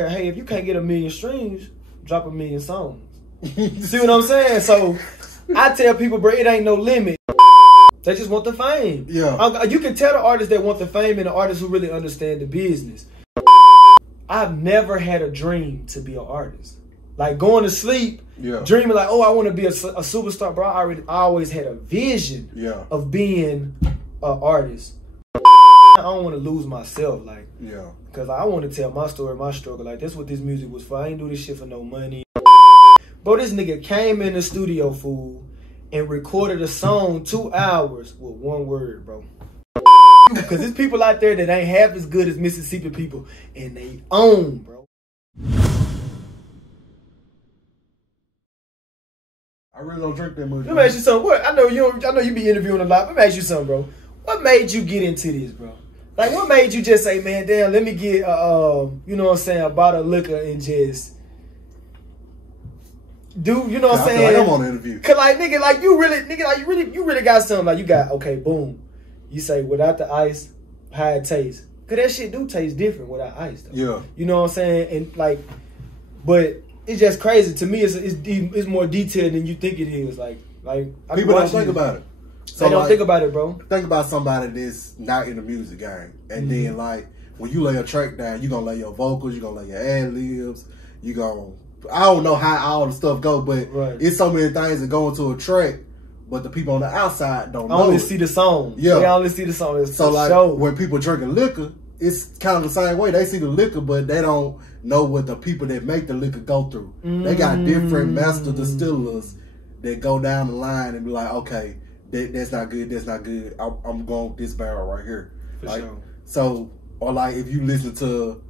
hey, if you can't get 1 million streams, drop 1 million songs. See what I'm saying? So I tell people, bro, it ain't no limit. They just want the fame. Yeah. You can tell the artists that want the fame and the artists who really understand the business. I've never had a dream to be an artist. Like going to sleep, dreaming like, oh, I want to be a superstar, bro. I always had a vision of being an artist. I don't want to lose myself, like, because I want to tell my story, my struggle. Like, that's what this music was for. I ain't do this shit for no money. Bro, this nigga came in the studio, fool, and recorded a song 2 hours with 1 word, bro. Because there's people out there that ain't half as good as Mississippi people, and they own, bro. I really don't drink that much. Let me ask you something. What? I know you be interviewing a lot. Let me ask you something, bro. What made you get into this, bro? Like, what made you just say, man, damn, let me get, you know what I'm saying, a bottle of liquor and just do, you know what I'm saying? I feel like I'm on an interview. Cause like, nigga, like you really got something. Like you got, okay, boom. You say without the ice, how it tastes. Cause that shit do taste different without ice, though. Yeah. You know what I'm saying? And like, but it's just crazy to me. It's more detailed than you think it is. Like people don't think about it. So they don't think about it, bro. Think about somebody that's not in the music game, and then like when you lay a track down, you gonna lay your vocals, you gonna lay your ad libs, you gonna. I don't know how all the stuff go, but it's so many things that go into a track. But the people on the outside don't know. I only see the song. Yeah, they only see the song. So like when people drinking liquor, it's kind of the same way. They see the liquor, but they don't know what the people that make the liquor go through. They got different master distillers that go down the line and be like, okay, that's not good. That's not good. I'm going with this barrel right here. For sure. So, or like if you listen to,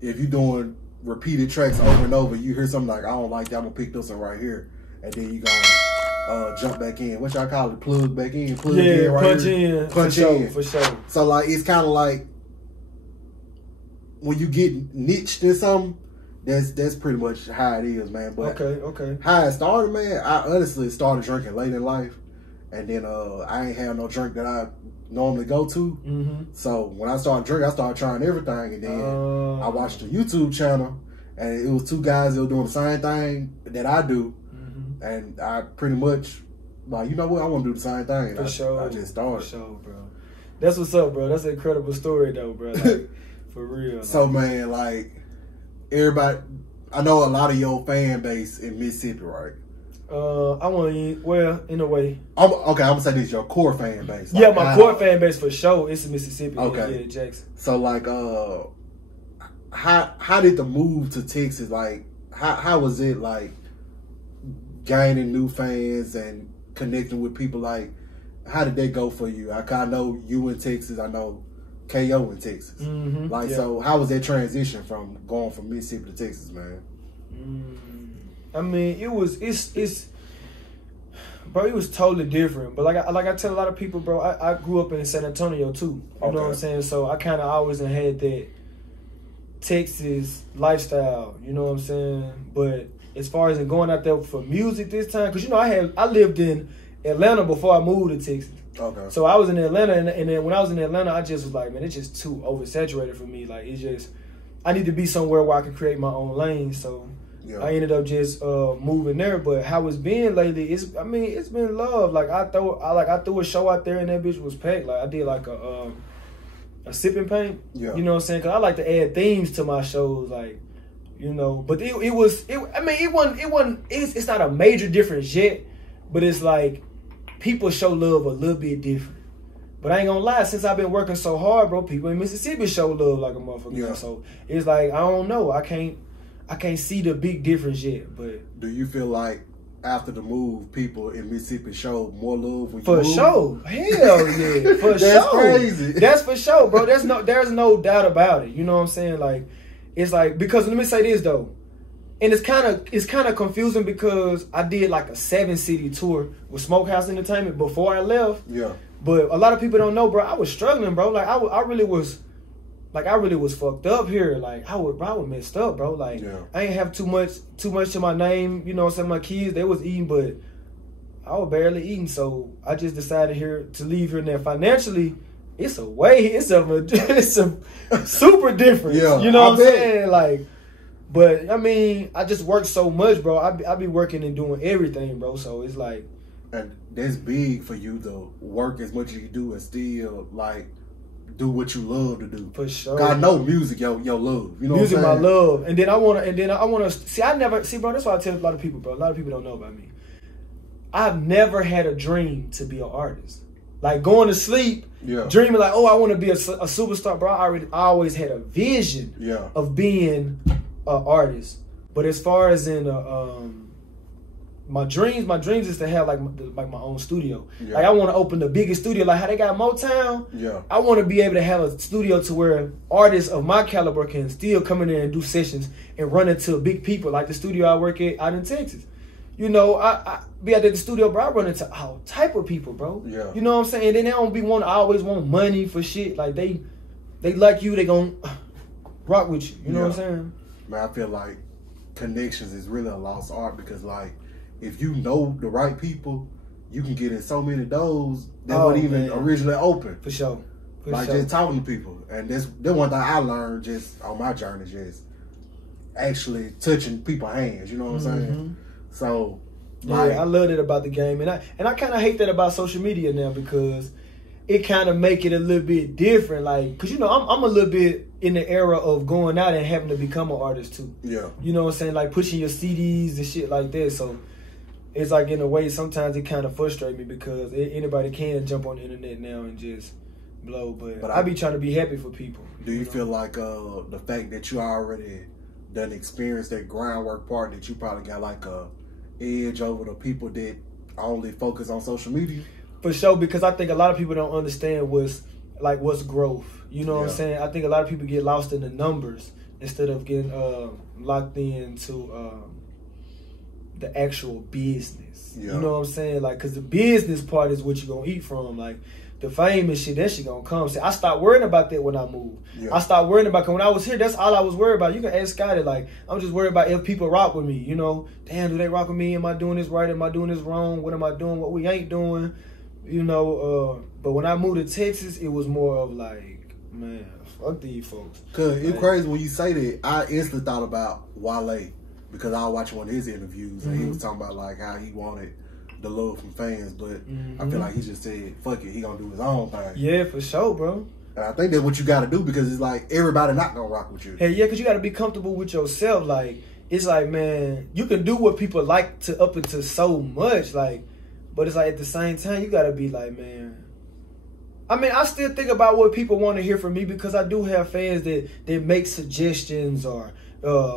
if you doing repeated tracks over and over, you hear something like, I don't like that, I'm gonna pick this one right here, and then you go jump back in. What y'all call it? Plug back in. Plug in right punch here. in. Punch in. For sure. So like it's kind of like when you get niched in something, that's pretty much how it is, man. But okay. How it started, man, I honestly started drinking late in life, and then I ain't have no drink that I normally go to. So when I started drinking, I started trying everything, and then I watched a YouTube channel, and it was 2 guys that were doing the same thing that I do, and I pretty much like, you know what, I want to do the same thing. And I just started. For sure, bro. That's what's up, bro. That's an incredible story, though, bro. Like, for real. So man, like everybody, I know a lot of your fan base in Mississippi, right? I want to, well, in a way. I'm gonna say this, your core fan base. Like, yeah, my core fan base for sure. It's in Mississippi. Okay. Yeah, Jackson. So like, how did the move to Texas, like, how was it like gaining new fans and connecting with people? Like, how did that go for you? I know you in Texas. I know KO in Texas. Like, so how was that transition from going from Mississippi to Texas, man? I mean, bro, it was totally different. But like I tell a lot of people, bro, I grew up in San Antonio too. You know what I'm saying? So I kind of always had that Texas lifestyle. You know what I'm saying? But as far as going out there for music this time, because you know I lived in Atlanta before I moved to Texas. Okay. So I was in Atlanta, and then when I was in Atlanta, I just was like, man, it's just too oversaturated for me. Like, it's just, I need to be somewhere where I can create my own lane. So I ended up just moving there. But how it's been lately, it's been love. Like I threw a show out there and that bitch was packed. Like I did like a sipping paint. Yeah. You know what I'm saying? Cause I like to add themes to my shows, like, you know. But it's not a major difference yet, but it's like people show love a little bit different. But I ain't gonna lie, since I've been working so hard, bro, people in Mississippi show love like a motherfucker. Yeah. So it's like, I don't know. I can't see the big difference yet. But do you feel like after the move, people in Mississippi show more love when you for move? Sure. Hell yeah. For That's sure. crazy. That's for sure, bro. There's no doubt about it. You know what I'm saying? Like, it's like, because let me say this though. And it's kind of confusing because I did like a 7-city tour with Smokehouse Entertainment before I left. Yeah. But a lot of people don't know, bro. I was struggling, bro. Like I really was fucked up here. Like I was messed up, bro. Like I ain't have too much to my name. You know, some of my kids, they was eating, but I was barely eating. So I just decided to leave here. Now financially, it's a super different. Yeah, you know what I'm saying? Like, But I mean, I just work so much, bro. I be working and doing everything, bro. So it's like, and that's big for you to work as much as you do and still like do what you love to do. For sure. God know music, your love. You know music, what I'm saying? my love. And then I wanna see. I never see, bro. That's why I tell a lot of people, bro. A lot of people don't know about me. I've never had a dream to be an artist. Like going to sleep, dreaming like, oh, I want to be a superstar, bro. I always had a vision of being an artist. But as far as in my dreams is to have like my own studio. Like I want to open the biggest studio, like how they got Motown. I want to be able to have a studio to where artists of my caliber can still come in there and do sessions and run into big people, like the studio I work at out in Texas. You know, I be out at the studio, bro. I run into all type of people, bro. You know what I'm saying? And then they don't be I always want money for shit. Like they like you, they gonna rock with you. You know what I'm saying? Man, I feel like connections is really a lost art because like if you know the right people, you can get in so many doors that weren't even originally open. For sure. Just talking to people. And that's one thing I learned just on my journey, just actually touching people's hands. You know what I'm saying? So, like, I love it about the game, and I kind of hate that about social media now because it kind of make it a little bit different. Like, cause you know I'm a little bit in the era of going out and having to become an artist too. You know what I'm saying? Like pushing your CDs and shit like that. So it's like in a way sometimes it kind of frustrates me because anybody can jump on the internet now and just blow. But I be trying to be happy for people. Do you feel like the fact that you already done experienced that groundwork part that you probably got like a edge over the people that only focus on social media? For sure, because I think a lot of people don't understand what's growth. You know what I'm saying? I think a lot of people get lost in the numbers instead of getting locked into the actual business. You know what I'm saying? Like, cause the business part is what you're gonna eat from. Like the fame and shit, that shit gonna come. See, I stopped worrying about that when I moved. I stopped worrying about, cause when I was here, that's all I was worried about. You can ask Scotty, like, I'm just worried about if people rock with me, you know? Damn, do they rock with me? Am I doing this right? Am I doing this wrong? What am I doing? What we ain't doing? You know, but when I moved to Texas, it was more of like, man, fuck these folks. Cause it's crazy when you say that, I instantly thought about Wale, because I watched one of his interviews and he was talking about like how he wanted the love from fans, but I feel like he just said, fuck it, he gonna do his own thing. Yeah, for sure, bro. And I think that's what you gotta do because it's like everybody not gonna rock with you. Hey, yeah, because you gotta be comfortable with yourself. Like, it's like, man, you can do what people like to up into so much, like, but it's like at the same time, you gotta be like, man. I mean, I still think about what people want to hear from me because I do have fans that make suggestions or,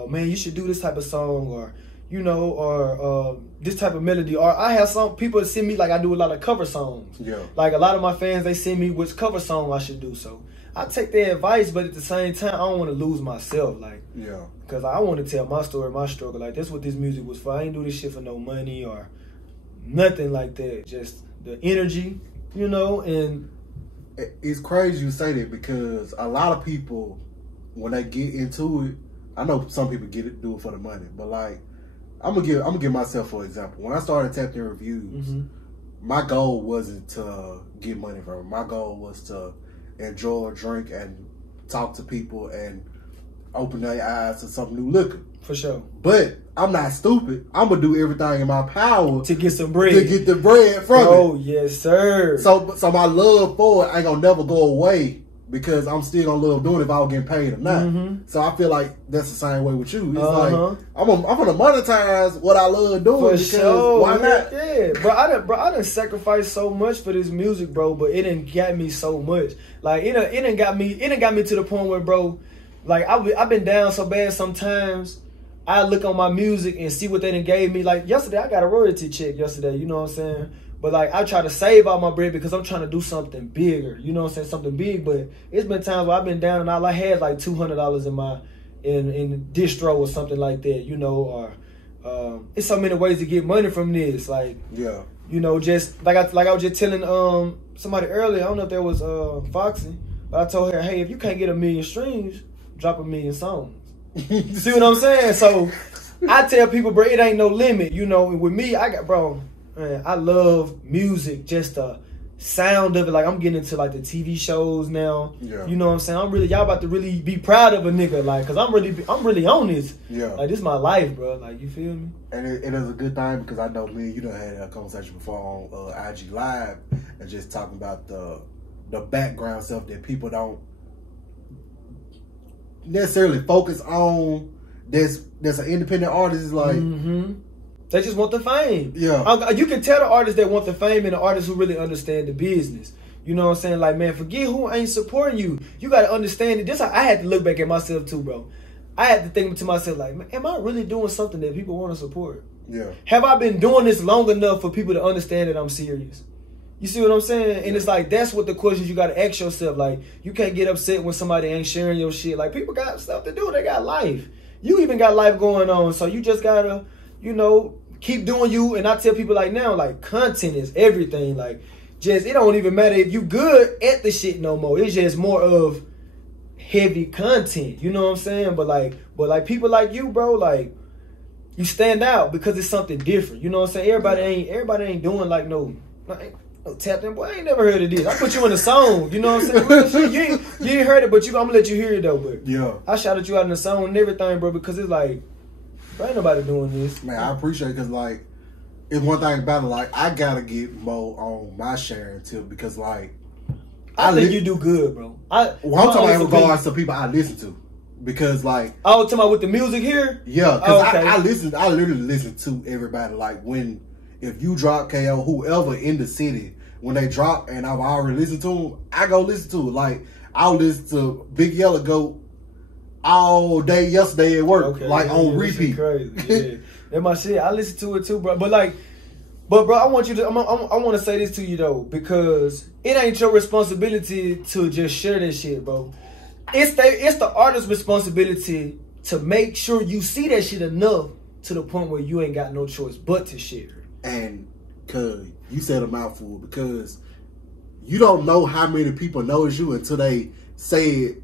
man, you should do this type of song or, you know, or this type of melody. Or I have some people that send me, like I do a lot of cover songs. Like a lot of my fans, they send me which cover song I should do. So I take their advice, but at the same time, I don't want to lose myself. Like, because I want to tell my story, my struggle. Like, that's what this music was for. I ain't do this shit for no money or nothing like that. Just the energy, you know, and it's crazy you say that because a lot of people, when they get into it, I know some people do it for the money, but like, I'm gonna give myself for example. When I started tapping reviews, my goal wasn't to get money from it. My goal was to enjoy a drink and talk to people and open their eyes to some new liquor. For sure. But I'm not stupid. I'm gonna do everything in my power to get some bread. To get the bread from it. Oh yes, sir. So my love for it ain't gonna never go away because I'm still gonna love doing it if I was getting paid or not. So I feel like that's the same way with you. It's like I'm gonna monetize what I love doing for because sure. Why not? Yeah, bro. I done sacrificed so much for this music, bro. But it done got me so much. Like it done got me to the point where, bro, like I've been down so bad sometimes. I look on my music and see what they done gave me. Like yesterday, I got a royalty check yesterday. You know what I'm saying? But like I try to save all my bread because I'm trying to do something bigger. You know what I'm saying? Something big. But it's been times where I've been down and all I had like $200 in my in distro or something like that. You know, or it's so many ways to get money from this. Like you know, just like I was just telling somebody earlier. I don't know if that was Foxy, but I told her, hey, if you can't get 1 million streams, drop 1 million songs. See what I'm saying? So I tell people, bro, it ain't no limit. You know, and with me, I got, bro, man, I love music just to sound of it. Like, I'm getting into like the TV shows now. Yeah. You know what I'm saying? Y'all about to really be proud of a nigga, like, cause I'm really on this. Yeah. Like, this is my life, bro. Like, you feel me? And it is a good thing because I know me and you done had a conversation before on IG Live and just talking about the background stuff that people don't necessarily focus on. That's an independent artist is like. They just want the fame. Yeah. You can tell the artists that want the fame and the artists who really understand the business. You know what I'm saying? Like, man, forget who ain't supporting you. You got to understand it. This, I had to look back at myself too, bro. I had to think to myself, like, man, am I really doing something that people want to support? Yeah. Have I been doing this long enough for people to understand that I'm serious? You see what I'm saying? And it's like, that's what the questions you got to ask yourself. Like, you can't get upset when somebody ain't sharing your shit. Like, people got stuff to do. They got life. You even got life going on. So you just got to, you know, keep doing you. And I tell people like now, like, content is everything. Like, just, it don't even matter if you good at the shit no more. It's just more of heavy content. You know what I'm saying? But like people like you, bro, like, you stand out because it's something different. You know what I'm saying? Everybody ain't doing like no tap in. Boy, I ain't never heard of this. I put you in a song. You know what I'm saying? Real shit. You ain't heard it, but I'm gonna let you hear it though. But yeah, I shouted you out in the song and everything, bro, because it's like, bro, ain't nobody doing this. Man, I appreciate it because, like, it's one thing about it, like, I gotta get more on my sharing too because, like, I think you do good, bro. I'm talking about in regards to people I listen to because, like, oh, talking about with the music here, yeah, because I literally listen to everybody. Like, if you drop KO, whoever in the city, when they drop and I've already listened to them, I go listen to it. Like, I'll listen to Big Yellow Goat all day yesterday at work, on repeat. Crazy, yeah. That's my shit. I listen to it too, bro. But bro, I want to say this to you though, because it ain't your responsibility to just share this shit, bro. It's the artist's responsibility to make sure you see that shit enough to the point where you ain't got no choice but to share. And cause you said a mouthful, because you don't know how many people knows you until they say it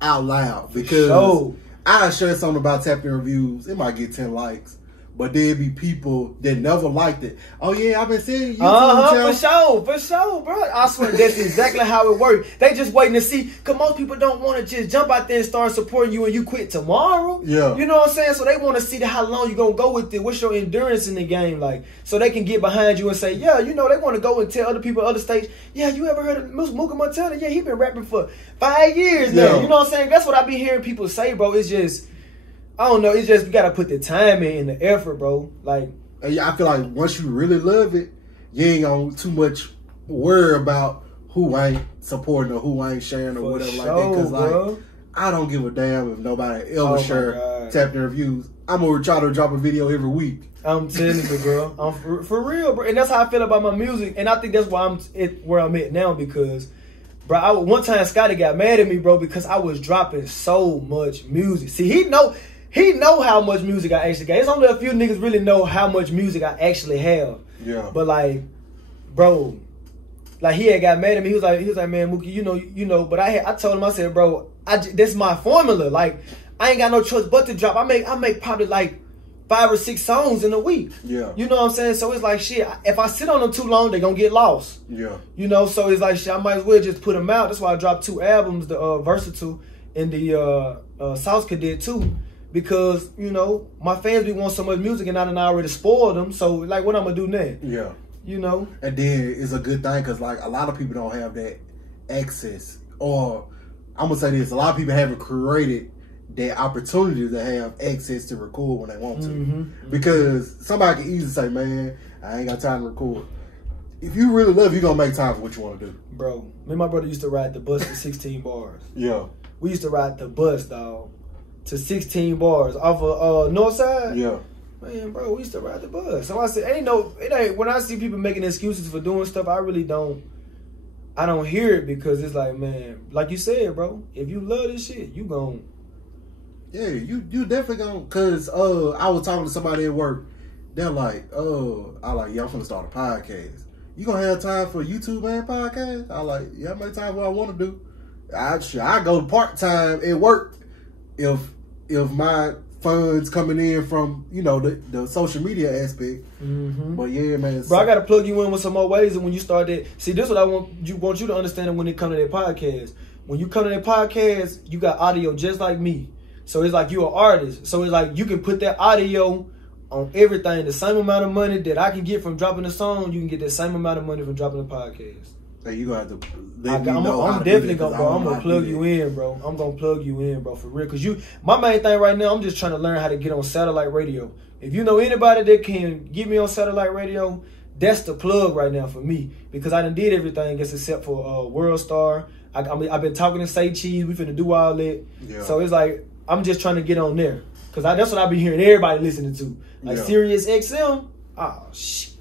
out loud. Because I share something about tapping reviews, it might get 10 likes. But there'd be people that never liked it. Oh yeah, I've been seeing you. For sure, bro. I swear that's exactly how it works. They just waiting to see, cause most people don't want to just jump out there and start supporting you and you quit tomorrow. Yeah. You know what I'm saying? So they want to see how long you gonna go with it. What's your endurance in the game like? So they can get behind you and say, yeah, you know, they want to go and tell other people other states, yeah, you ever heard of Mookey Montana? Yeah, he been rapping for 5 years now. You know what I'm saying? That's what I be hearing people say, bro. It's just, I don't know. It's just, you got to put the time in and the effort, bro. Like, I feel like once you really love it, you ain't gonna too much worry about who ain't supporting or who ain't sharing or whatever like that. Because, like, I don't give a damn if nobody ever share Tap the Reviews. I'm gonna try to drop a video every week. I'm telling you, bro. I'm for real, bro. And that's how I feel about my music. And I think that's why where I'm at now, because, bro, one time Scotty got mad at me, bro, because I was dropping so much music. See, he know how much music I actually got. It's only a few niggas really know how much music I actually have. Yeah. But like, bro, like he had got mad at me. He was like, man, Mookey, you know. But I told him, I said, bro, this is my formula. Like, I ain't got no choice but to drop. I make probably like 5 or 6 songs in a week. Yeah. You know what I'm saying? So it's like, shit, if I sit on them too long, they gonna get lost. Yeah. You know, so it's like, shit, I might as well just put them out. That's why I dropped 2 albums, the Versatile and the South Cadet too. Because, you know, my fans be want so much music and I already spoiled them. So, like, what I'm going to do next? Yeah. You know? And then it's a good thing because, like, a lot of people don't have that access. Or, I'm going to say this, a lot of people haven't created that opportunity to have access to record when they want to. Because somebody can easily say, man, I ain't got time to record. If you really love it, you're going to make time for what you want to do. Bro, me and my brother used to ride the bus to 16 bars. Yeah. We used to ride the bus, dog, to 16 bars off of North Side. Yeah. Man, bro, we used to ride the bus. So I said, when I see people making excuses for doing stuff, I don't hear it, because it's like, man, like you said, bro, if you love this shit, you gon'. Yeah, you definitely gon', cause I was talking to somebody at work. They're like, yeah, I'm finna start a podcast. You gonna have time for a YouTube and podcast? I like, yeah, I make time for what I want to do. I go part time at work if my funds coming in from, you know, the social media aspect. But yeah, man. Bro, I gotta plug you in with some more ways. And when you start that, see, this is what I want you to understand when it comes to that podcast. When you come to that podcast, you got audio just like me. So it's like you're an artist. So it's like you can put that audio on everything. The same amount of money that I can get from dropping a song, you can get the same amount of money from dropping a podcast. Hey, you gonna have to I'm definitely gonna plug you in, bro. I'm gonna plug you in, bro, for real. Cause my main thing right now, I'm just trying to learn how to get on satellite radio. If you know anybody that can get me on satellite radio, that's the plug right now for me. Because I done did everything except for World Star. I've been talking to Say Cheese. We finna do all that. Yeah. So it's like I'm just trying to get on there. Cause that's what I be hearing everybody listening to. Like Sirius XM. Oh shit,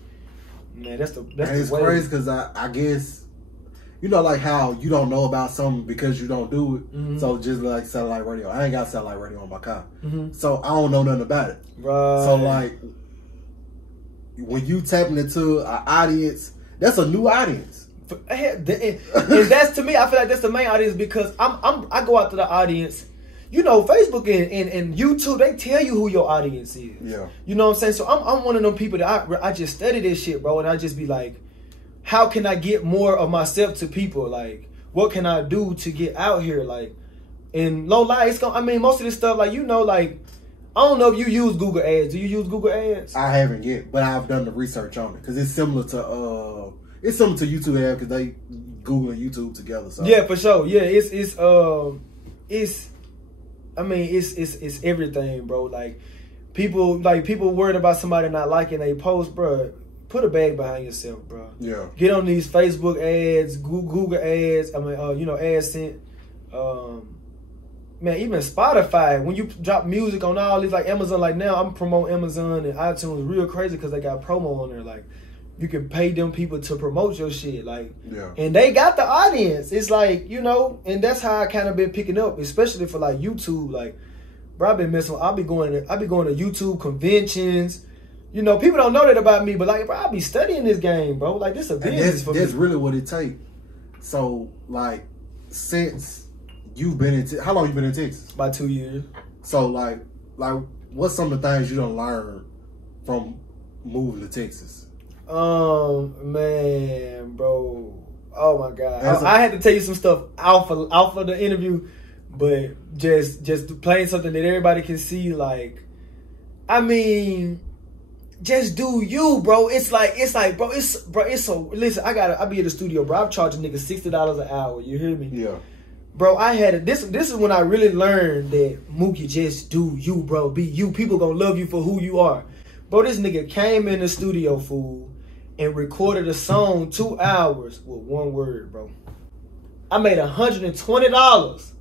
man, that's the it's way. Crazy because I guess. You know, like how you don't know about something because you don't do it. So just like satellite radio. I ain't got satellite radio on my car. So I don't know nothing about it. Right. So like when you tapping into an audience, that's a new audience. And that's, to me, I feel like that's the main audience because I go out to the audience. You know, Facebook and YouTube, they tell you who your audience is. Yeah. You know what I'm saying? So I'm one of them people that I just study this shit, bro, and I just be like, how can I get more of myself to people? Like, what can I do to get out here? Like, and low lie, most of this stuff, like, you know, like, I don't know if you use Google Ads. Do you use Google Ads? I haven't yet, but I've done the research on it because it's similar to YouTube Ads because they Google and YouTube together. So yeah, for sure. Yeah, it's everything, bro. Like people worried about somebody not liking they post, bro. Put a bag behind yourself, bro. Yeah. Get on these Facebook ads, Google ads. AdSense. Man, even Spotify. When you drop music on all these, like Amazon, like now I'm promoting Amazon and iTunes real crazy because they got promo on there. Like you can pay them people to promote your shit. Like, and they got the audience. It's like, you know, and that's how I kind of been picking up, especially for like YouTube. Like, bro, I'll be going to YouTube conventions. You know, people don't know that about me, but like, bro, I'll be studying this game, bro. Like, this is a business for me. That's really what it takes. So, like, since you've been how long you been in Texas? About 2 years. So, like, what's some of the things you done learned from moving to Texas? Man, bro. Oh my God. I had to tell you some stuff out of the interview, but just playing something that everybody can see. Like, I mean, just do you, bro. It's like, bro, it's so, listen, I be in the studio, bro. I'm charging niggas $60 an hour. You hear me? Yeah. Bro, this is when I really learned that Mookey, just do you, bro. Be you. People gonna love you for who you are. Bro, this nigga came in the studio, fool, and recorded a song 2 hours with one word, bro. I made $120.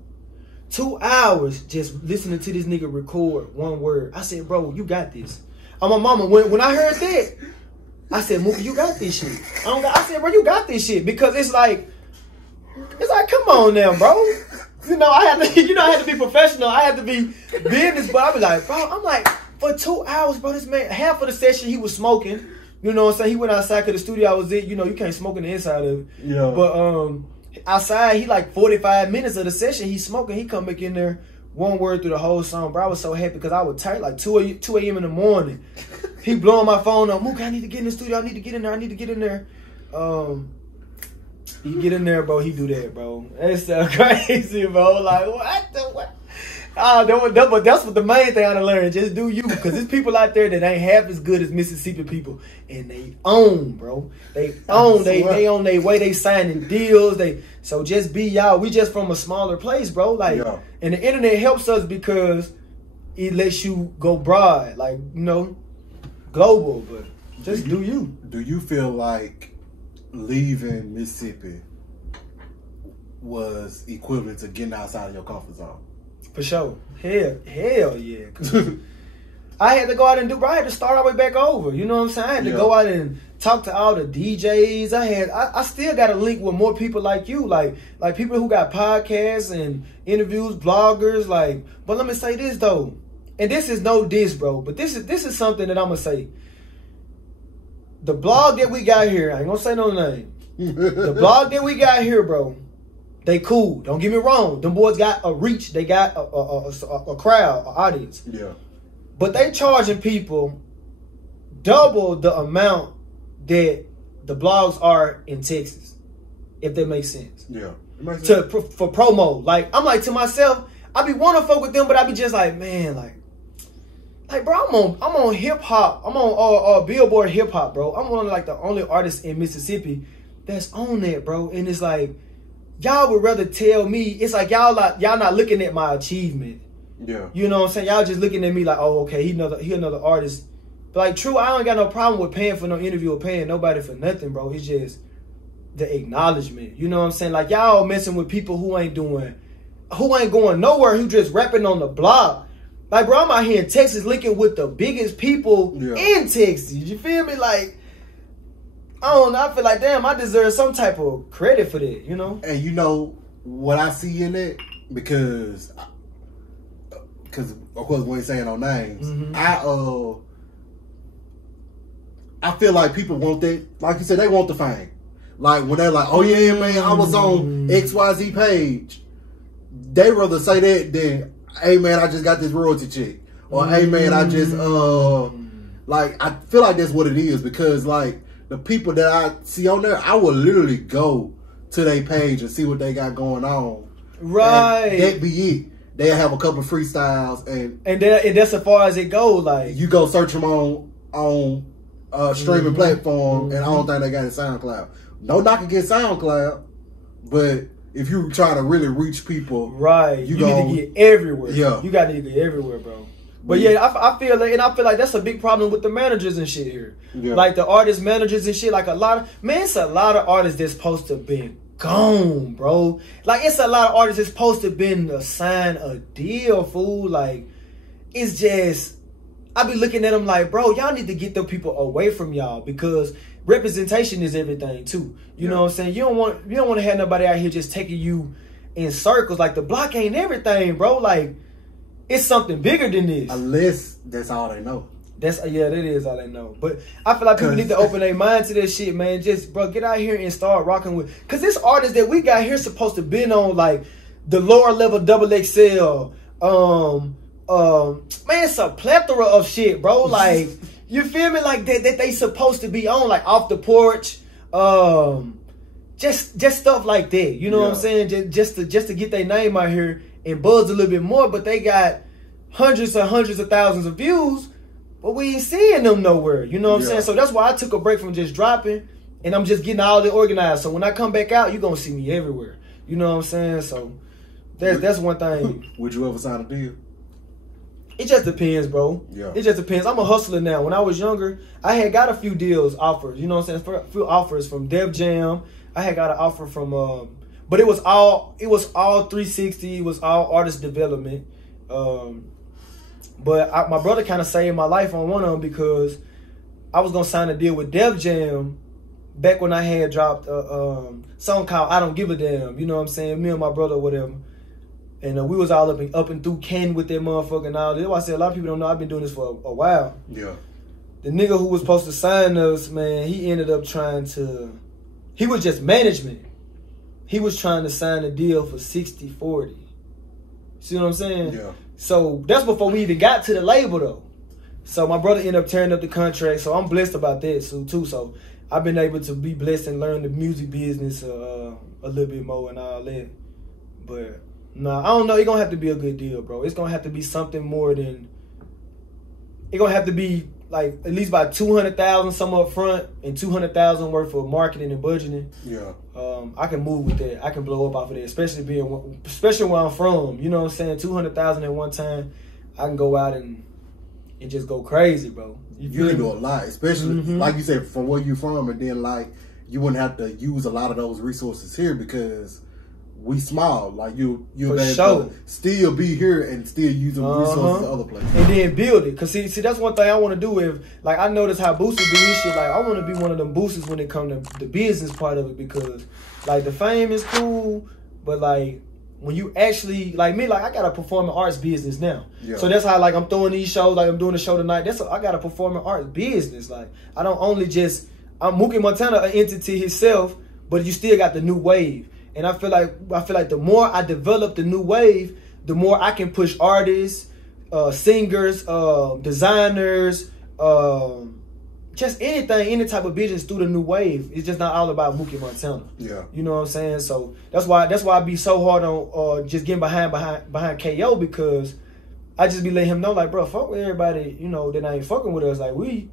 2 hours just listening to this nigga record one word. I said, bro, you got this. My mama, when I heard that, I said, Mookey, you got this shit. I said, bro, you got this shit. Because it's like, come on now, bro. You know, I had to be professional. I had to be business, but I be like, bro, I'm like, for 2 hours, bro, this man, half of the session he was smoking. You know what I'm saying? He went outside because the studio I was in, you know, you can't smoke in the inside of it. Yeah. But outside, he like 45 minutes of the session, he smoking. He come back in there, one word through the whole song, bro. I was so happy because I was tired, like 2 a.m. in the morning. He blowing my phone up. Mookey, I need to get in the studio. I need to get in there. You get in there, bro. He do that, bro. It's so crazy, bro. Like, what? But that's what the main thing I done learned. Just do you. Because there's people out there that ain't half as good as Mississippi people. And they own, bro. They own. They on their way. They signing deals. So just be y'all. We just from a smaller place, bro. Like, and the internet helps us because it lets you go broad. Like, you know, global. But just do you. Do you feel like leaving Mississippi was equivalent to getting outside of your comfort zone? For sure. Hell yeah. I had to go out and I had to start all the way back over. You know what I'm saying? I had to go out and talk to all the DJs. I still got to link with more people like you, like people who got podcasts and interviews, bloggers. Like, but let me say this though, and this is no diss, bro. But this is something that I'm gonna say. The blog that we got here, I ain't gonna say no name. The blog that we got here, bro. They cool. Don't get me wrong. Them boys got a reach. They got a crowd, an audience. Yeah. but they charging people double the amount that the blogs are in Texas, if that makes sense. Yeah. For promo. Like, I'm like to myself, I be wanna fuck with them, but I be just like, man, like bro, I'm on hip hop. I'm on Billboard hip hop, bro. I'm one of like the only artists in Mississippi that's on that, bro. And it's like, y'all would rather tell me, it's like y'all not looking at my achievement. Yeah. You know what I'm saying? Y'all just looking at me like, oh, okay, he another artist. But like, true, I don't got no problem with paying for no interview or paying nobody for nothing, bro. It's just the acknowledgement. You know what I'm saying? Like, y'all messing with people who ain't going nowhere, who just rapping on the block. Like, bro, I'm out here in Texas linking with the biggest people in Texas. You feel me? Like, I don't know. I feel like, damn, I deserve some type of credit for that, you know? And you know what I see in it? Because of course we ain't saying no names. I feel like people want that. Like you said, they want the fame. Like when they're like, oh yeah, man, I was on XYZ page. They rather say that than, hey man, I just got this royalty check. Or hey man, I just like, I feel like that's what it is, because like the people that I see on there, I will literally go to their page and see what they got going on. Right. And that be it. They'll have a couple freestyles and that's as far as it goes. Like, you go search them on streaming platform, and I don't think they got it SoundCloud. No knock against SoundCloud, but if you try to really reach people, right, you need to get everywhere. Yeah, you got to get everywhere, bro. But yeah, I feel like that's a big problem with the managers and shit here. Yeah. Like the artist managers and shit. Like it's a lot of artists that's supposed to be gone, bro. Like, it's a lot of artists that's supposed to been assigned a deal, fool. Like, it's just, I be looking at them like, bro, y'all need to get them people away from y'all, because representation is everything too. You know what I'm saying? You don't want to have nobody out here just taking you in circles. Like, the block ain't everything, bro. Like, it's something bigger than this. Unless that's all they know. That is all they know. But I feel like people need to open their mind to that shit, man. Just, bro, get out here and start rocking with. Because this artist that we got here supposed to been on, like, the lower level XXL. Man, it's a plethora of shit, bro. Like, you feel me? Like, that they supposed to be on, like, Off the Porch. Just stuff like that. You know what I'm saying? Just to get their name out here and buzz a little bit more. But they got hundreds of thousands of views. But we ain't seeing them nowhere. You know what I'm saying? So that's why I took a break from just dropping, and I'm just getting all it organized. So when I come back out, you're going to see me everywhere. You know what I'm saying? So that's one thing. Would you ever sign a deal? It just depends, bro. Yeah. It just depends. I'm a hustler now. When I was younger, I had got a few deals offered. You know what I'm saying? A few offers from Def Jam. I had got an offer from, but it was all 360. It was all artist development. But my brother kind of saved my life on one of them, because I was going to sign a deal with Def Jam back when I had dropped a song called I Don't Give a Damn. You know what I'm saying? Me and my brother, whatever. And we was all up and through Ken with that motherfucker and all that. That's why I said a lot of people don't know I've been doing this for a while. Yeah. The nigga who was supposed to sign us, man, he ended up he was just management. He was trying to sign a deal for 60-40. See what I'm saying? Yeah. So that's before we even got to the label, though. So my brother ended up tearing up the contract. So I'm blessed about that too. So I've been able to be blessed and learn the music business a little bit more and all that. But no, I don't know. It's gonna have to be a good deal, bro. It's gonna have to be something more than. It's gonna have to be like at least about 200,000 some up front and 200,000 worth of marketing and budgeting. Yeah. I can move with that. I can blow up off of that, especially where I'm from. You know what I'm saying? 200,000 at one time, I can go out and just go crazy, bro. You can do a lot, especially like you said, from where you from, and then like you wouldn't have to use a lot of those resources here because we small. Like you'll be able to still be here and still use the resources other places. And then build it. Cause see that's one thing I want to do. If like I notice how boosters do this shit, like I want to be one of them boosters when it comes to the business part of it, because like the fame is cool, but like when you actually like me, like I got a performing arts business now. Yeah. So that's how like I'm throwing these shows, like I'm doing a show tonight. I got a performing arts business. Like I don't only just I'm Mookey Montana, an entity himself, but you still got the new wave. And I feel like the more I develop the new wave, the more I can push artists, singers, designers, just anything, any type of business through the new wave. It's just not all about Mookey Montana. Yeah. You know what I'm saying? So that's why I be so hard on just getting behind KO, because I just be letting him know, like, bro, fuck with everybody, you know, that ain't fucking with us. Like, we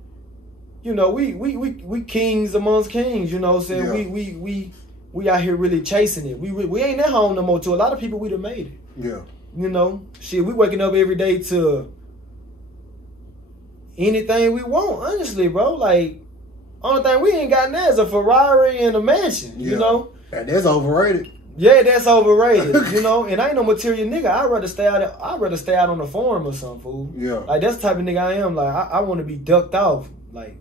kings amongst kings, you know what I'm saying? Yeah. We out here really chasing it. We ain't at home no more. To a lot of people, we done made it. Yeah. You know, shit, we waking up every day to anything we want, honestly, bro. Like, only thing we ain't got now is a Ferrari and a mansion, you know? And that's overrated. Yeah, that's overrated, you know? And I ain't no material nigga. I'd rather stay out on the farm or something, fool. Yeah. Like, that's the type of nigga I am. Like, I want to be ducked off. Like,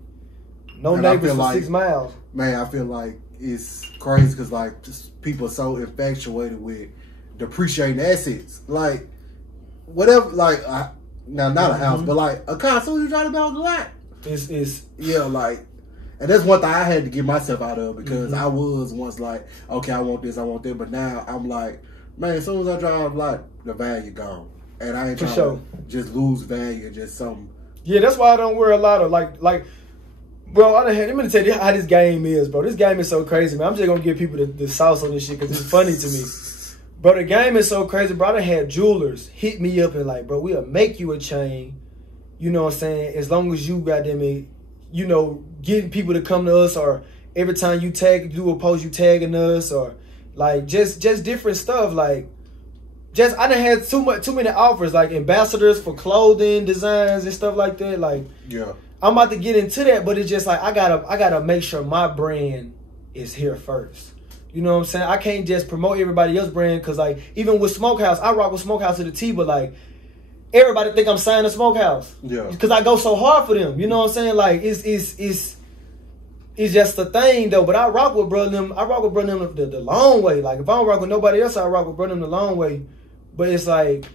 no neighbors for 6 miles. Man, I feel like it's crazy because, like, just people are so infatuated with depreciating assets. Like, whatever, like, now, not a house, but like a car, so you try to build a lot. Yeah, like, and that's one thing I had to get myself out of, because I was once like, okay, I want this, I want that, but now I'm like, man, as soon as I drive a lot, the value gone, and I ain't trying to just lose value, just something. Yeah, that's why I don't wear a lot of like, bro. Let me tell you how this game is, bro. This game is so crazy, man. I'm just gonna give people the sauce on this shit because it's funny to me. Bro, the game is so crazy, bro. I done had jewelers hit me up and like, bro, we'll make you a chain. You know what I'm saying? As long as you goddamn, you know, getting people to come to us, or every time you do a post, you tagging us, or like just different stuff. Like, just I done had too many offers, like ambassadors for clothing designs and stuff like that. Like, yeah, I'm about to get into that, but it's just like I gotta make sure my brand is here first. You know what I'm saying? I can't just promote everybody else's brand, because, like, even with Smokehouse, I rock with Smokehouse to the T, but, like, everybody think I'm signing Smokehouse. Yeah. Because I go so hard for them. You know what I'm saying? Like, it's just a thing, though. But I rock with brother them. I rock with brother them the long way. Like, if I don't rock with nobody else, I rock with brother them the long way. But it's like,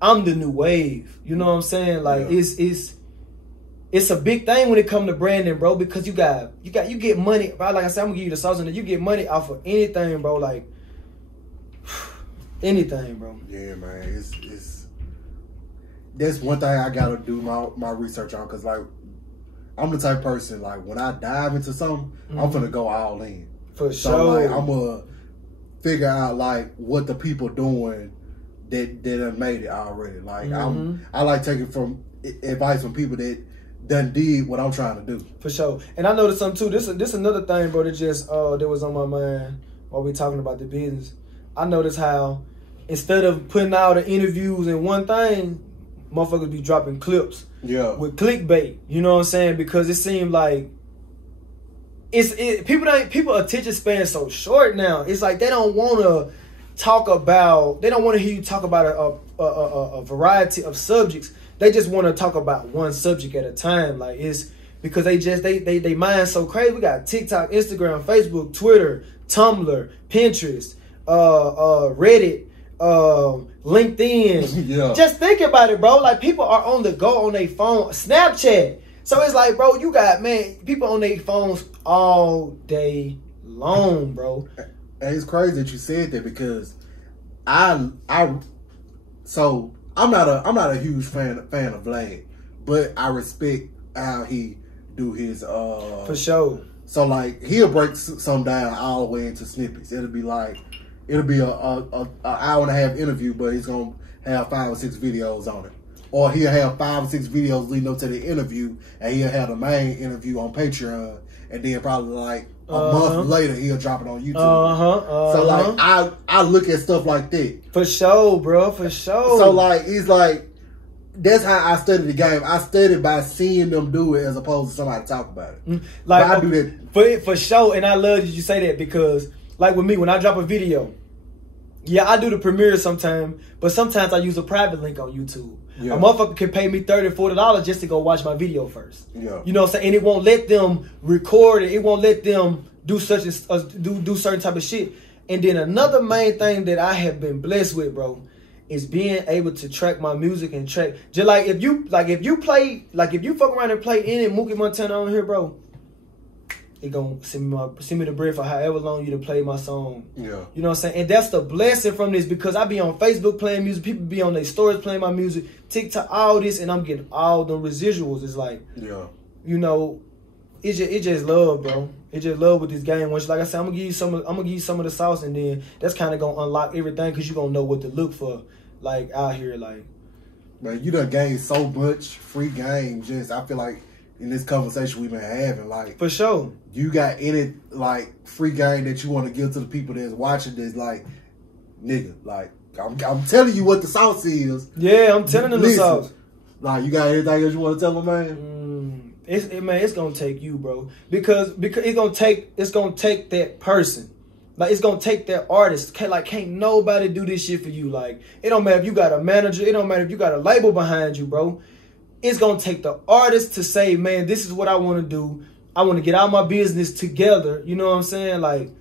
I'm the new wave. You know what I'm saying? Like, it's a big thing when it comes to branding, bro, because you get money, bro. Like I said, I'm gonna give you the sauce on it. You get money off of anything, bro. Like, anything, bro. Yeah, man. That's one thing I gotta do my research on, because, like, I'm the type of person, like, when I dive into something, I'm gonna go all in. For so, sure. Like, I'm gonna figure out, like, what the people doing that have made it already. Like, I like taking advice from people that done did what I'm trying to do. For sure. And I noticed something too. This another thing, bro, that just that was on my mind while we talking about the business. I noticed how instead of putting out the interviews in one thing, motherfuckers be dropping clips. Yeah. With clickbait. You know what I'm saying? Because it seemed like people attention span is so short now. It's like they don't want to hear you talk about a variety of subjects. They just want to talk about one subject at a time. Like, it's because they mind so crazy. We got TikTok, Instagram, Facebook, Twitter, Tumblr, Pinterest, Reddit, LinkedIn. Yeah. Just think about it, bro. Like, people are on the go on their phone. Snapchat. So it's like, bro, you got, man, people on their phones all day long, bro. And it's crazy that you said that, because I'm not a huge fan of Vlad, but I respect how he do his for sure. So, like, he'll break some down all the way into snippets. It'll be a hour and a half interview, but he's gonna have 5 or 6 videos on it. Or he'll have 5 or 6 videos leading up to the interview, and he'll have the main interview on Patreon, and then probably like a month later he'll drop it on YouTube. So, like, I look at stuff like that. For sure, bro. For sure. So, like, it's like, that's how I study the game. I study by seeing them do it as opposed to somebody talk about it. Like, but I do that for sure. And I love that you say that, because, like, with me, when I drop a video, yeah, I do the premiere sometimes, but sometimes I use a private link on YouTube. Yeah. A motherfucker can pay me $30, $40 just to go watch my video first. Yeah. You know what I'm saying? And it won't let them record it. It won't let them do do certain type of shit. And then another main thing that I have been blessed with, bro, is being able to track my music and track. Just like if you fuck around and play any Mookey Montana on here, bro, it gonna send me the bread for however long you to play my song. Yeah. You know what I'm saying? And that's the blessing from this, because I be on Facebook playing music, people be on their stories playing my music, TikTok, all this, and I'm getting all the residuals. It's like, yeah, you know, it just love, bro. It just love with this game. Once, like I said, I'm gonna give you some of the sauce, and then that's kind of gonna unlock everything, because you gonna know what to look for, like out here, like. Man, you done gained so much free game. Just I feel like in this conversation we've been having, like, for sure, you got any like free game that you want to give to the people that's watching this, like, nigga, like I'm telling you what the sauce is. Yeah, I'm telling them the sauce. Like, you got anything else you want to tell them, man? It's gonna take you, bro, because it's gonna take that person. Like, it's gonna take that artist. Can't nobody do this shit for you. Like, it don't matter if you got a manager. It don't matter if you got a label behind you, bro. It's gonna take the artist to say, man, this is what I want to do. I want to get out my business together. You know what I'm saying? Like,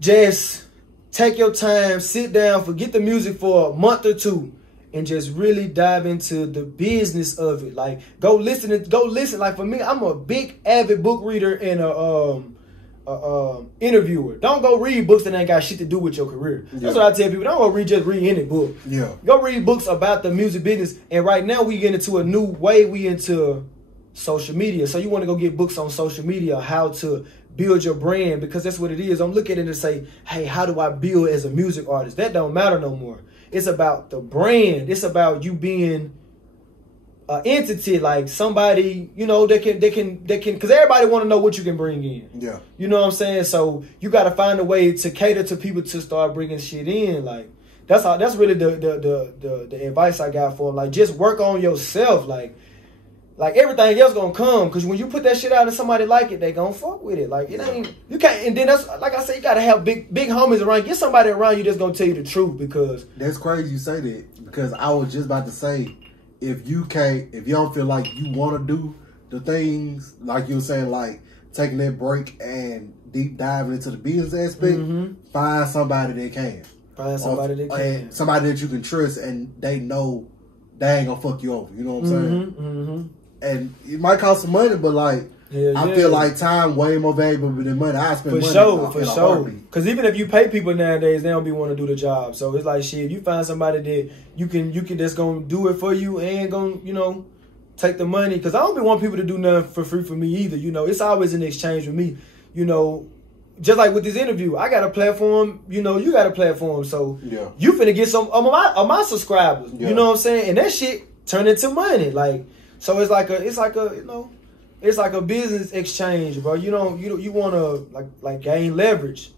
just take your time, sit down, forget the music for a month or two, and just really dive into the business of it. Like, go listen. Like, for me, I'm a big avid book reader and a interviewer. Don't go read books that ain't got shit to do with your career. Yeah. That's what I tell people. Don't go just read any book. Yeah. Go read books about the music business. And right now we get into a new way. We into social media. So you want to go get books on social media, how to build your brand, because that's what it is. I'm looking at it and say, hey, how do I build as a music artist? That don't matter no more. It's about the brand. It's about you being an entity, like somebody, you know, they can, because everybody want to know what you can bring in. Yeah. You know what I'm saying? So you got to find a way to cater to people to start bringing shit in. Like, that's really the advice I got for them. Like, just work on yourself. Like everything else gonna come, because when you put that shit out and somebody like it, they gonna fuck with it. Like, it ain't, you can't. And then that's, like I said, you gotta have big homies around. Get somebody around you that's gonna tell you the truth, because that's crazy you say that, because I was just about to say, if you don't feel like you want to do the things, like you were saying, like taking that break and deep diving into the business aspect, find somebody that can. Find somebody that can. Somebody that you can trust and they know they ain't gonna fuck you over. You know what I'm saying? And it might cost some money, but like, I feel like time way more valuable than money. I spend money for sure. Because even if you pay people nowadays, they don't be want to do the job. So it's like, shit, if you find somebody that you can that's gonna do it for you and gonna, you know, take the money. Because I don't be want people to do nothing for free for me either. You know, it's always an exchange with me. You know, just like with this interview, I got a platform. You know, you got a platform. So you finna get some of my subscribers. Yeah. You know what I'm saying? And that shit turn into money. Like, so it's like a you know. It's like a business exchange, bro. You want to like gain leverage,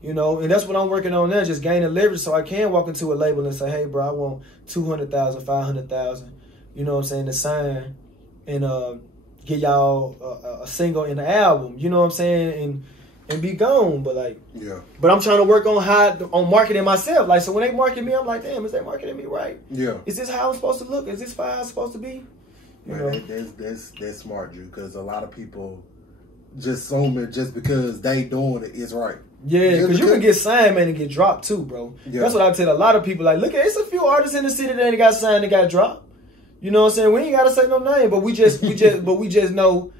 you know, and that's what I'm working on now, just gaining leverage, so I can walk into a label and say, hey, bro, I want 200,000, 500,000, you know what I'm saying, to sign and get y'all a single and an album, you know what I'm saying, and be gone. But like, but I'm trying to work on marketing myself. Like, so when they market me, I'm like, damn, is they marketing me right? Yeah. Is this how I'm supposed to look? Is this how I'm supposed to be? Man, that's smart, Drew, because a lot of people just assume it just because they doing it is right. Yeah, because you can get signed, man, and get dropped too, bro. Yeah. That's what I tell a lot of people. Like, look, it's a few artists in the city that ain't got signed and got dropped. You know what I'm saying? We ain't gotta say no name, but we just know,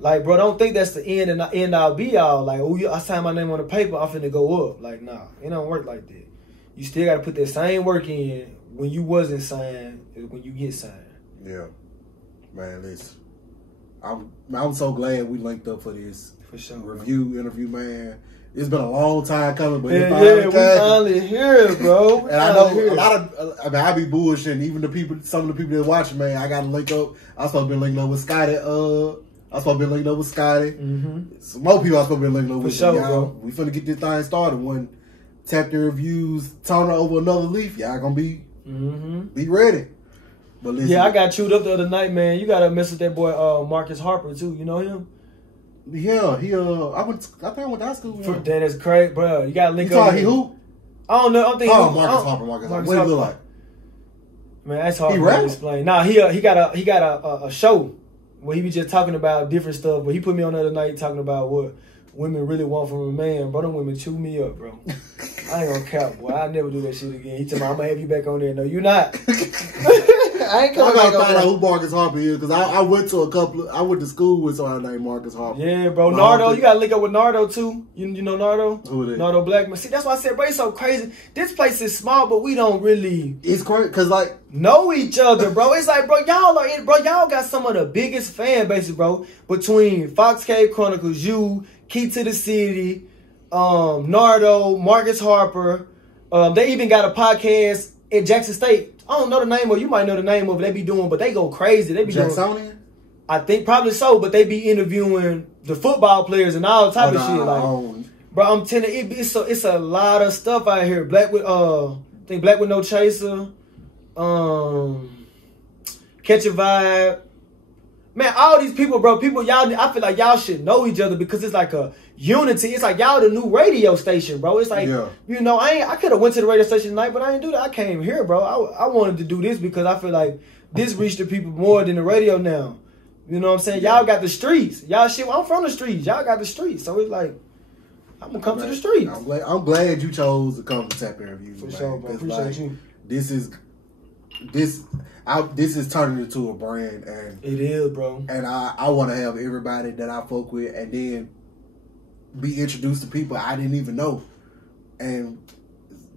like, bro, don't think that's the end all be all. Like, oh, I signed my name on the paper, I'm finna go up. Like, nah, it don't work like that. You still gotta put that same work in when you wasn't signed, when you get signed. Yeah. Man, listen, I'm so glad we linked up for this interview, man. It's been a long time coming, but we finally here, bro. And I know a lot of, I mean, I be bullshitting. Even some of the people that watching, man, I got to link up. I was supposed to be linking up with Scotty. Some more people I was supposed to be linking up with. Y'all, we finna get this thing started. When chapter reviews turn over another leaf, y'all gonna be ready. But listen, I got chewed up the other night, man. You gotta mess with that boy Marcus Harper too. You know him? Yeah, he I think I went to high school with him. That is crazy, bro. You gotta link up. He who? I don't know. I'm thinking. Marcus Harper. What do he look like? Man, that's hard to explain. Nah, he got a show where he be just talking about different stuff. But he put me on the other night talking about what women really want from a man. Bro, them women chew me up, bro. I ain't gonna cap, boy. I never do that shit again. He told me, I'm gonna have you back on there. No, you're not. I ain't coming back. I gotta find out who Marcus Harper is because I went to school with somebody named Marcus Harper. Yeah, bro. Nardo, you gotta link up with Nardo too. You know Nardo? Who it is? Nardo Blackman. See, that's why I said, bro, it's so crazy. This place is small, but we don't really. It's crazy because like know each other, bro. It's like, bro, y'all got some of the biggest fan bases, bro. Between Fox Cave Chronicles, you, Key to the City, Nardo, Marcus Harper. They even got a podcast at Jackson State. I don't know the name of it. You might know the name of it. They be doing, but they go crazy. They be Jacksonian? doing. I think probably so, but they be interviewing the football players and all type of shit. Like, bro, I'm telling you, it's a lot of stuff out here. Black with No Chaser, Catch a Vibe. Man, all these people, bro, y'all, I feel like y'all should know each other because it's like a unity. It's like y'all the new radio station, bro. It's like, you know, I could have went to the radio station tonight, but I didn't do that. I came here, bro. I wanted to do this because I feel like this reached the people more than the radio now. You know what I'm saying? Y'all got the streets. Y'all shit, I'm from the streets. Y'all got the streets. So it's like, I'm going to come to the streets. I'm glad you chose to come to Tap In Reviews. For sure, bro. Appreciate you. This is turning into a brand, and it is, bro. And I want to have everybody that I fuck with, and then be introduced to people I didn't even know, and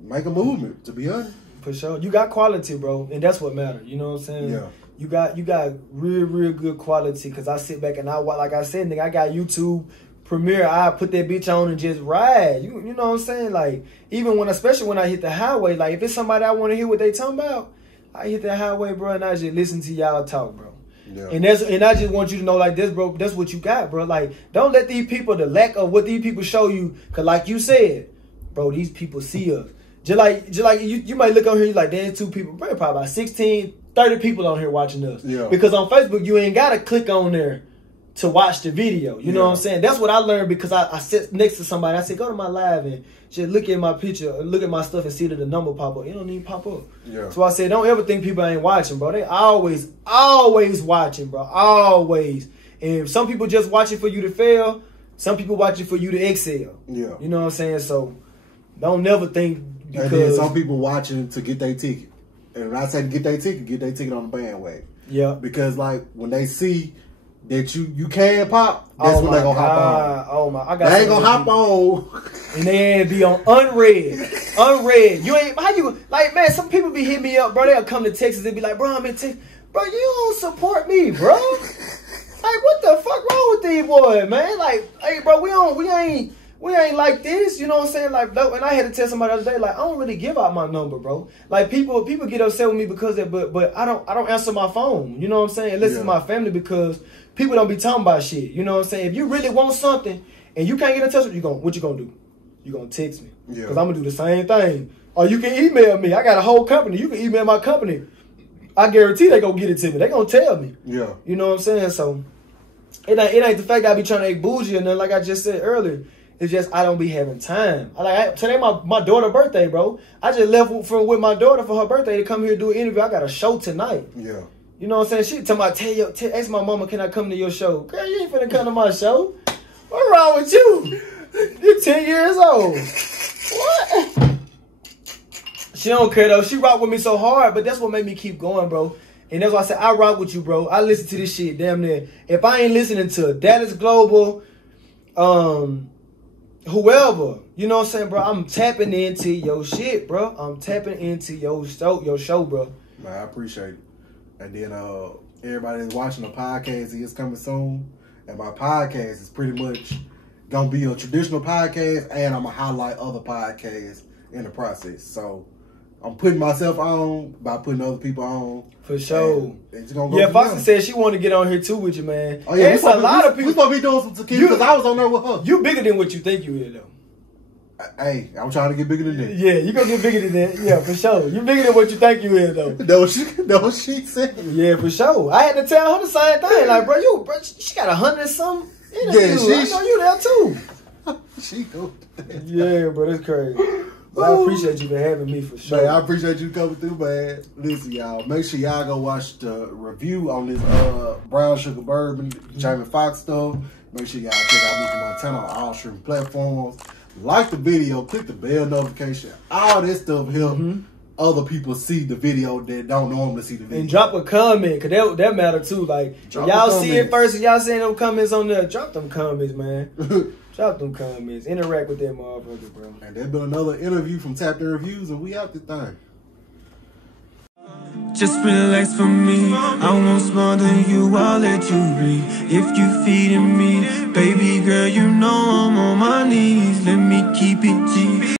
make a movement. To be honest, for sure, you got quality, bro, and that's what matters. You know what I'm saying? Yeah. You got real good quality. Cause I sit back and like I said, nigga, I got YouTube Premiere. I put that bitch on and just ride. You know what I'm saying? Like especially when I hit the highway, like if it's somebody I want to hear what they talking about. I hit that highway, bro, and I just listen to y'all talk, bro. Yeah. And I just want you to know, like this, bro, that's what you got, bro. Like, don't let these people, the lack of what these people show you, cause like you said, bro, these people see us. Just like you might look on here, you like, there's two people, bro, probably about 16, 30 people on here watching us. Yeah. Because on Facebook, you ain't gotta click on there to watch the video. You know what I'm saying? That's what I learned because I sit next to somebody. I said, go to my live and just look at my picture, look at my stuff and see that the number pop up. It don't even pop up. Yeah. So I said, don't ever think people ain't watching, bro. They always watching, bro. Always. And some people just watching for you to fail. Some people watching for you to excel. Yeah. You know what I'm saying? So don't never think because... And then some people watching to get their ticket. And when I say get their ticket on the bandwagon. Yeah. Because like when they see that you can pop, that's when they gonna hop on. Oh my! They ain't gonna hop on, and they ain't be on unread. You ain't how you like, man. Some people be hitting me up, bro. They'll come to Texas and be like, bro, I'm in Texas, bro. You don't support me, bro. Like, what the fuck wrong with these boys, man? Like, hey, bro, we ain't like this. You know what I'm saying? Like, and I had to tell somebody the other day, like, I don't really give out my number, bro. Like, people get upset with me because of it, but I don't answer my phone. You know what I'm saying? Unless it's my family because. People don't be talking about shit. You know what I'm saying? If you really want something and you can't get in touch with me, what you gonna do? You gonna text me. Yeah. Because I'm gonna do the same thing. Or you can email me. I got a whole company. You can email my company. I guarantee they gonna get it to me. They gonna tell me. Yeah. You know what I'm saying? So it ain't the fact that I be trying to act bougie or nothing like I just said earlier. It's just I don't be having time. Today my daughter's birthday, bro. I just left with my daughter for her birthday to come here and do an interview. I got a show tonight. Yeah. You know what I'm saying? She tell me, ask my mama, can I come to your show? Girl, you ain't finna come to my show. What's wrong with you? You're 10 years old. What? She don't care though. She rock with me so hard, but that's what made me keep going, bro. And that's why I said, I rock with you, bro. I listen to this shit damn near. If I ain't listening to Dallas Global, whoever, you know what I'm saying, bro? I'm tapping into your shit, bro. I'm tapping into your show, bro. Man, I appreciate it. And then everybody that's watching the podcast is coming soon. And my podcast is pretty much going to be a traditional podcast, and I'm going to highlight other podcasts in the process. So I'm putting myself on by putting other people on. For sure. It's gonna go Foxy said she wanted to get on here too with you, man. Oh, yeah. It's a lot of people. We're supposed to be doing some tequila because I was on there with her. You bigger than what you think you is, though. Hey, I'm trying to get bigger than that. Yeah, you gonna get bigger than that. Yeah, for sure. You bigger than what you think you is, though. That what she said. Yeah, for sure. I had to tell her the same thing. Like, bro, she got 100 something. Yeah, I know you there too. She go. Yeah, bro, that's crazy. But I appreciate you for having me for sure. Man, I appreciate you coming through, man. Listen, y'all, make sure y'all go watch the review on this brown sugar bourbon, Jamie Foxx stuff. Make sure y'all check out Mookey Montana on all streaming platforms. Like the video, click the bell notification. All this stuff help other people see the video that don't normally see the video. And drop a comment, cause that matter too. Like y'all see it first, and y'all seeing them comments on there. Drop them comments, man. Drop them comments. Interact with that motherfucker, bro. And there's been another interview from Tap the Reviews, and we out the thing. Just relax for me. I won't smother you, I'll let you breathe. If you feeding me, baby girl, you know I'm on my knees. Let me keep it G.